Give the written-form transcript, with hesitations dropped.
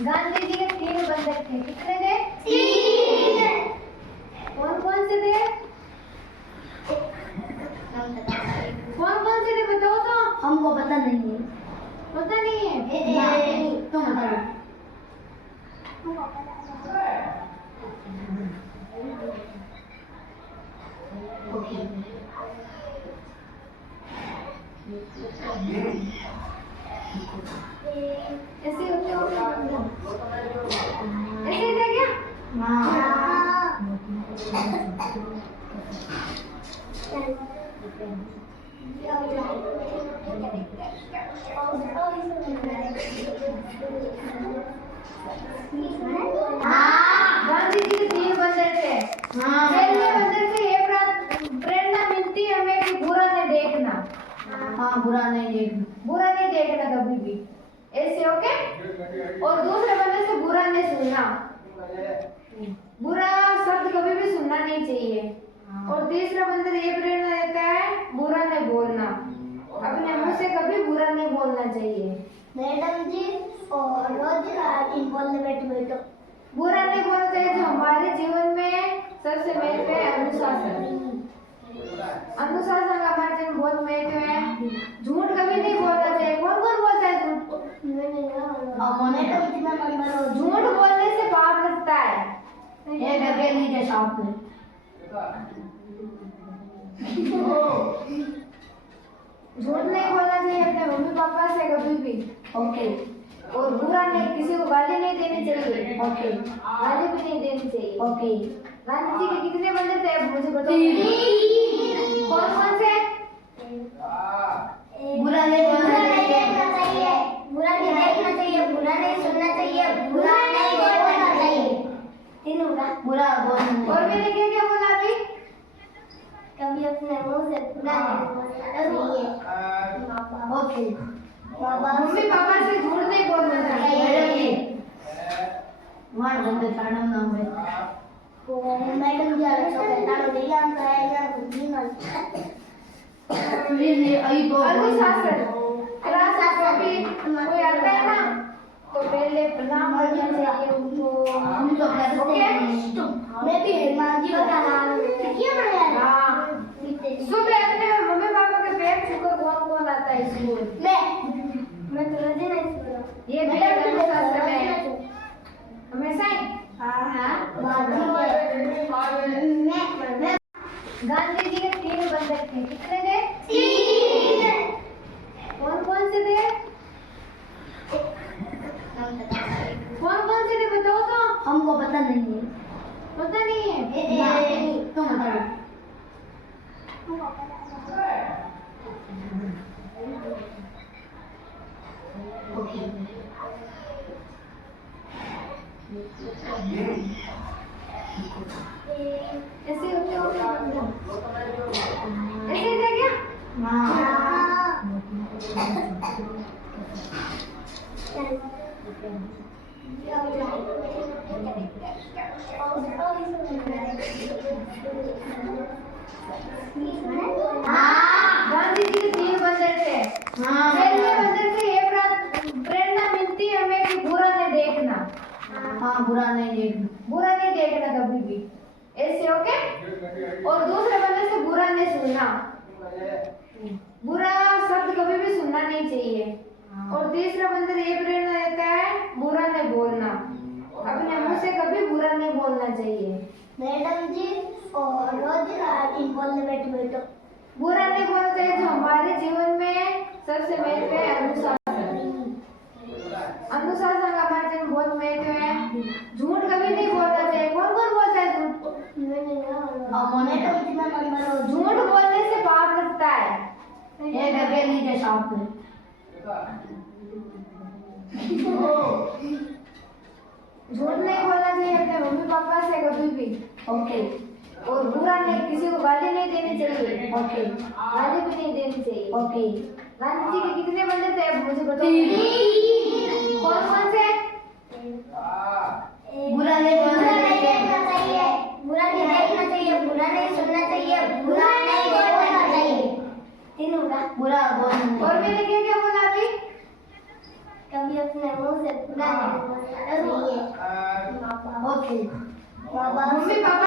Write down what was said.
गांधी जी के 3 बंधक थे। कितने थे? 3। कौन कौन से थे? कौन कौन से थे बताओ तो। हमको पता नहीं है। पता नहीं है? तुम बताओ। ऐसे होते ऐसे थे क्या? गांधी जी के 3 बंधक थे। पहले बंधक से ये प्रेरणा मिलती है हमें कि बुरा नहीं देखना। बुरा नहीं देखना। बुरा नहीं देखना कभी भी। ऐसे ओके। और दूसरे बंदे से बुरा नहीं सुनना। बुरा शब्द कभी भी सुनना नहीं चाहिए। और तीसरा बंदर ये प्रेरणा देता है बुरा नहीं बोलना। अपने मुंह से कभी बुरा नहीं बोलना चाहिए। मैडम जी और रोज बोलने बैठो। बुरा नहीं बोलना चाहिए। जो हमारे जीवन में सबसे महत्व है अनुशासन। अनुशासन का हमारे जीवन बहुत महत्व है। झूठ कभी नहीं बोलना चाहिए। कौन कौन बोलता है झूठ? झूठ बोलने से पाप लगता है। ये घर के नीचे सांप है। झूठ नहीं बोलना चाहिए अपने मम्मी पापा से कभी भी। ओके। और बुरा नहीं, किसी को गाली नहीं देनी चाहिए। ओके। गाली भी नहीं देनी चाहिए। ओके। गांधी जी के कितने बंधक थे मुझे बताओ। कौन कौन से? बुरा नहीं बोलना चाहिए। बुरा नहीं देखना चाहिए, बुरा नहीं सुनना चाहिए, बुरा नहीं बोलना चाहिए। तीनों का बुरा बोलना। और मैंने क्या क्या बोला अभी? कभी अपने मुंह से बुरा नहीं बोलना चाहिए। ओके। मम्मी पापा से झूठ नहीं बोलना चाहिए। मार बंदे ताड़ा ना हुए। मैडम जी अलग से ताड़ा दे या अनुशासन। क्लास कभी कोई आता है ना तो पहले प्रणाम करना चाहिए उनको। हम तो करते हैं। मैं भी मां जी का नाम क्या बनाया? हाँ। सुबह अपने मम्मी पापा के पैर छूकर कौन कौन आता है स्कूल? मैं तो रोज नहीं सुना। ये भी एक अनुशासन है हमेशा ही। गांधी जी के 3 बंधक थे। कितने थे? 3। कौन कौन से थे? कौन कौन से थे बताओ तो। हमको पता नहीं है। पता नहीं है? तुम बताओ। ऐसे होते ऐसे थे क्या? गांधी जी के 3 बंधक थे। पहले बंधक से ये प्रेरणा मिलती है हमें कि बुरा नहीं देखना। बुरा नहीं देखना। बुरा नहीं देखना कभी भी। ऐसे ओके। और दूसरे बंदे से बुरा नहीं सुनना। बुरा शब्द कभी भी सुनना नहीं चाहिए। और तीसरा बंदर ये प्रेरणा देता है बुरा नहीं बोलना। अपने मुंह से कभी बुरा नहीं बोलना चाहिए। मैडम जी और रोज बोलने बैठो। बुरा नहीं बोलना चाहिए। जो हमारे जीवन में सबसे महत्व है अनुशासन। अनुशासन का हमारे जीवन बहुत महत्व है। झूठ कभी नहीं बोलना चाहिए। कौन कौन बोलता है झूठ? झूठ बोलने से पाप लगता है। ये घर के नीचे सांप है। झूठ नहीं बोलना चाहिए अपने मम्मी पापा से कभी भी। ओके। और बुरा नहीं, किसी को गाली नहीं देनी चाहिए। ओके। गाली भी नहीं देनी चाहिए। ओके। गांधी जी के कितने बंधक थे मुझे बताओ। कौन कौन से? बुरा नहीं बोलना चाहिए। बुरा नहीं देखना चाहिए, बुरा नहीं सुनना चाहिए, बुरा नहीं बोलना चाहिए। तीनों का बुरा बोलना। और मैंने क्या क्या बोला अभी? कभी अपने मुंह से बुरा नहीं चाहिए। Okay mummy papa